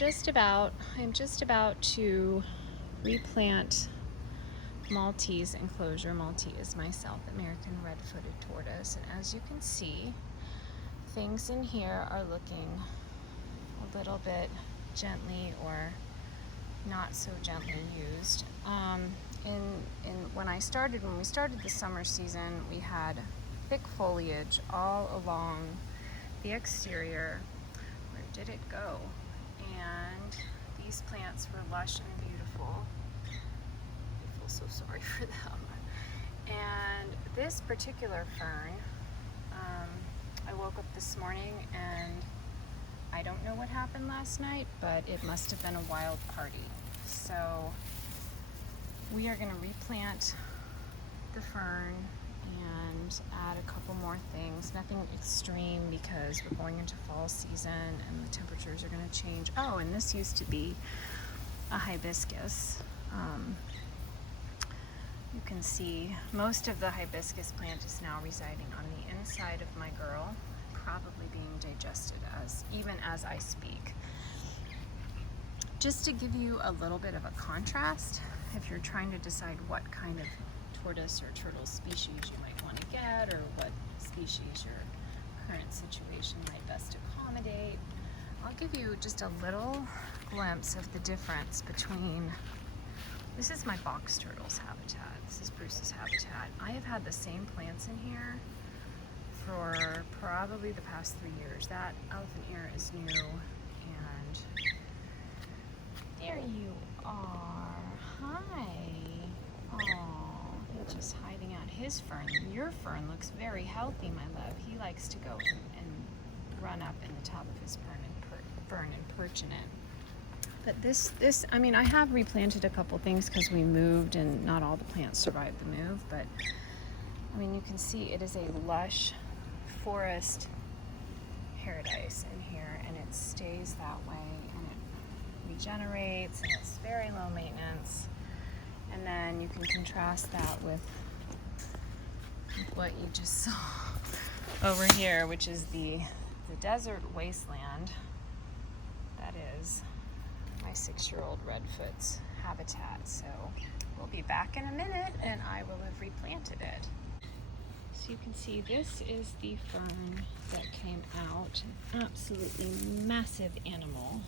I'm just about to replant Maltese enclosure. Malti is my South American red-footed tortoise, and as you can see, things in here are looking a little bit gently or not so gently used. When we started the summer season, we had thick foliage all along the exterior. Where did it go? And these plants were lush and beautiful. I feel so sorry for them. And this particular fern, I woke up this morning and I don't know what happened last night, but it must have been a wild party. So we are going to replant the fern and add a couple more things. Nothing extreme because we're going into fall season and the temperatures are going to change. Oh, and this used to be a hibiscus. You can see most of the hibiscus plant is now residing on the inside of my girl, probably being digested even as I speak. Just to give you a little bit of a contrast, if you're trying to decide what kind of tortoise or turtle species you might want to get, or what species your current situation might best accommodate, I'll give you just a little glimpse of the difference between, this is my box turtle's habitat, this is Bruce's habitat. I have had the same plants in here for probably the past 3 years. That elephant ear is new, and there you are. Hi. Oh, he's just hiding out his fern. Your fern looks very healthy, my love. He likes to go and run up in the top of his fern and perch in it. But this, I mean, I have replanted a couple things because we moved and not all the plants survived the move, but I mean, you can see it is a lush forest paradise in here, and it stays that way, and it regenerates, and it's very low maintenance. And then you can contrast that with what you just saw over here, which is the desert wasteland that is my 6-year-old Redfoot's habitat. So we'll be back in a minute and I will have replanted it. So you can see this is the fern that came out, an absolutely massive animal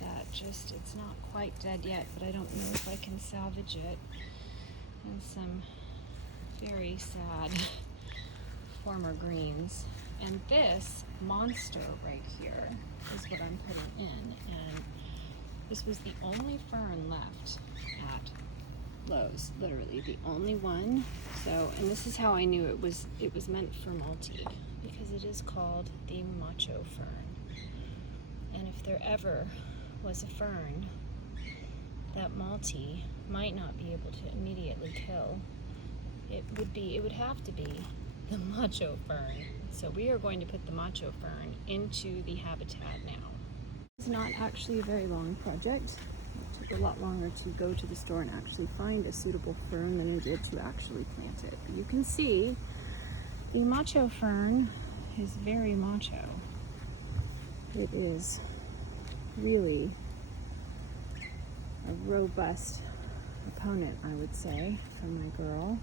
that just, it's not quite dead yet, but I don't know if I can salvage it. And some very sad former greens. And this monster right here is what I'm putting in, and this was the only fern left at Lowe's, literally the only one. So, and this is how I knew it was meant for Malti, because it is called the Macho Fern. And if there ever was a fern that Malti might not be able to immediately kill, it would have to be the Macho Fern. So we are going to put the Macho Fern into the habitat now. It's not actually a very long project. It took a lot longer to go to the store and actually find a suitable fern than it did to actually plant it. But you can see the Macho Fern is very macho. It is really a robust opponent, I would say, for my girl.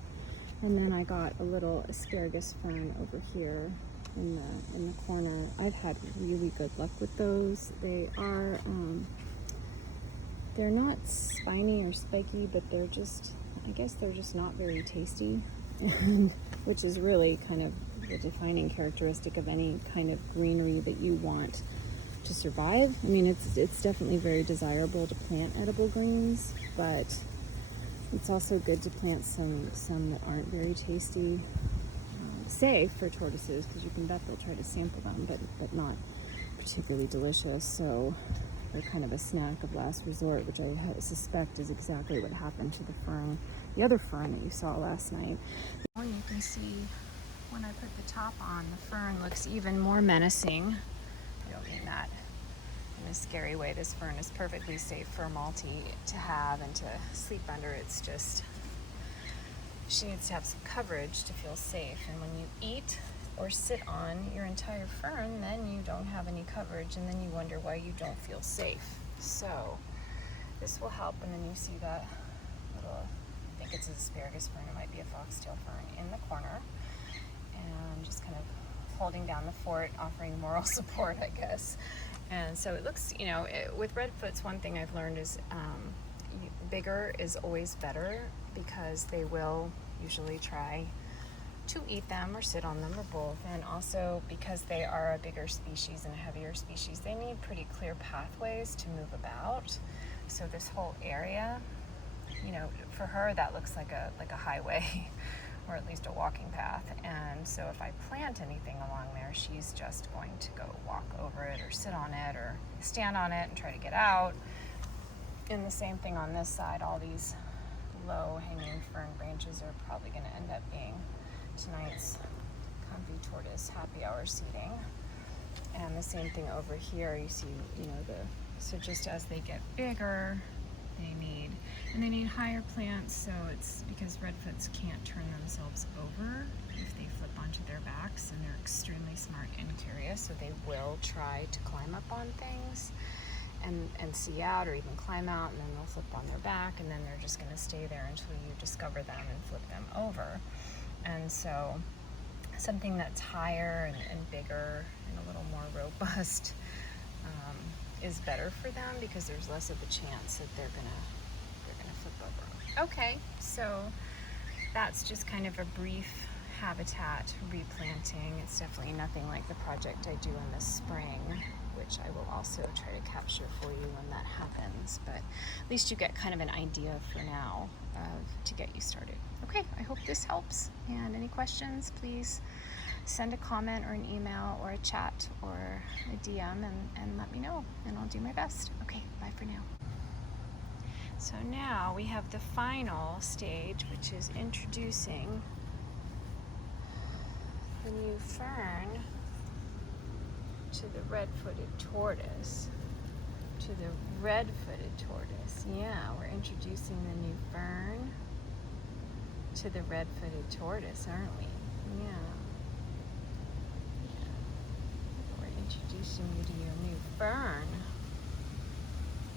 And then I got a little asparagus fern over here in the corner. I've had really good luck with those. They are they're not spiny or spiky, but they're just, I guess they're just not very tasty, which is really kind of the defining characteristic of any kind of greenery that you want to survive. I mean, it's definitely very desirable to plant edible greens, but it's also good to plant some that aren't very tasty, safe for tortoises, because you can bet they'll try to sample them, but not particularly delicious. So they're kind of a snack of last resort, which I suspect is exactly what happened to the other fern that you saw last night. You can see when I put the top on, the fern looks even more menacing. I don't mean that in a scary way. This fern is perfectly safe for Malti to have and to sleep under. It's just, she needs to have some coverage to feel safe. And when you eat or sit on your entire fern, then you don't have any coverage, and then you wonder why you don't feel safe. So this will help. And then you see that little, I think it's an asparagus fern, it might be a foxtail fern in the corner, and just kind of holding down the fort, offering moral support, I guess. And so it looks, you know, with redfoots, one thing I've learned is bigger is always better, because they will usually try to eat them or sit on them or both. And also because they are a bigger species and a heavier species, they need pretty clear pathways to move about. So this whole area, you know, for her that looks like a highway or at least a walking path. And so if I plant anything along there, she's just going to go walk over it or sit on it or stand on it and try to get out. And the same thing on this side. All these low hanging fern branches are probably going to end up being tonight's comfy tortoise happy hour seating. And the same thing over here. You see, you know, so just as they get bigger, they need higher plants. So it's because redfoots can't turn themselves over if they flip onto their backs, and they're extremely smart and curious, so they will try to climb up on things and see out, or even climb out, and then they'll flip on their back, and then they're just going to stay there until you discover them and flip them over. And so something that's higher and bigger and a little more robust is better for them, because there's less of a chance that they're gonna flip over. Okay, so that's just kind of a brief habitat replanting. It's definitely nothing like the project I do in the spring, which I will also try to capture for you when that happens. But at least you get kind of an idea for now to get you started. Okay, I hope this helps. And any questions, please send a comment or an email or a chat or a DM and let me know, and I'll do my best. Okay, bye for now. So now we have the final stage, which is introducing the new fern to the red-footed tortoise. To the red-footed tortoise. Yeah, we're introducing the new fern to the red-footed tortoise, aren't we? Yeah. Introducing you to your new fern.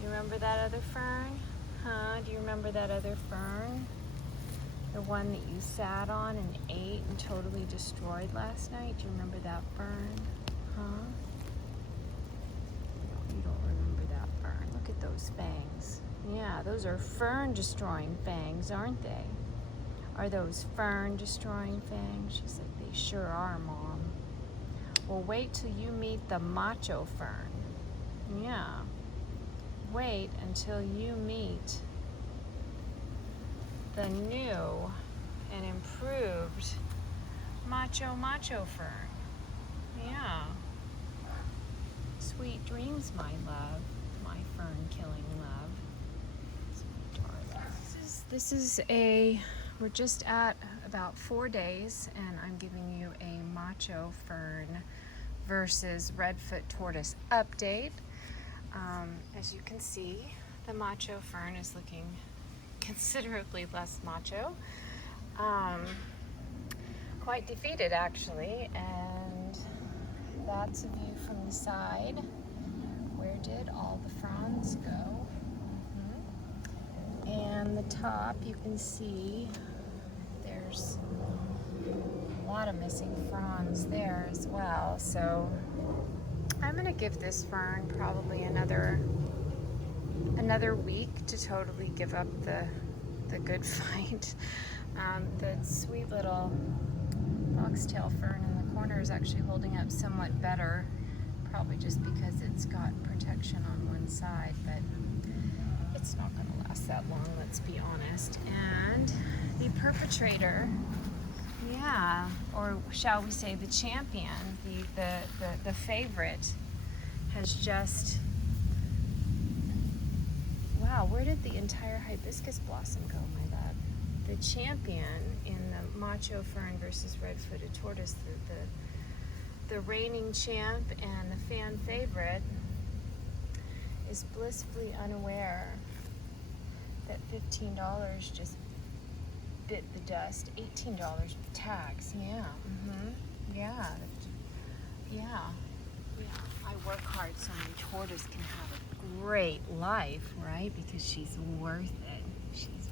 You remember that other fern? Huh? Do you remember that other fern? The one that you sat on and ate and totally destroyed last night? Do you remember that fern? Huh? You don't remember that fern. Look at those fangs. Yeah, those are fern destroying fangs, aren't they? Are those fern destroying fangs? She's like, they sure are, Mom. Well, wait till you meet the Macho Fern. Yeah. Wait until you meet the new and improved Macho Fern. Yeah. Sweet dreams, my love. My fern-killing love. We're just at about 4 days, and I'm giving you a Macho Fern versus Redfoot tortoise update. As you can see, the Macho Fern is looking considerably less macho. Quite defeated, actually, and that's a view from the side. Where did all the fronds go? And the top, you can see there's a lot of missing fronds there as well. So I'm going to give this fern probably another week to totally give up the good fight. The sweet little foxtail fern in the corner is actually holding up somewhat better, probably just because it's got protection on one side, but it's not going to last that long, let's be honest. And the perpetrator, yeah, or shall we say the champion, the favorite, has just, wow, where did the entire hibiscus blossom go, my love? The champion in the Macho Fern versus red-footed tortoise, the reigning champ and the fan favorite, is blissfully unaware that $15 just bit the dust. $18 tax, yeah, yeah, yeah. I work hard so my tortoise can have a great life, right? Because she's worth it. She's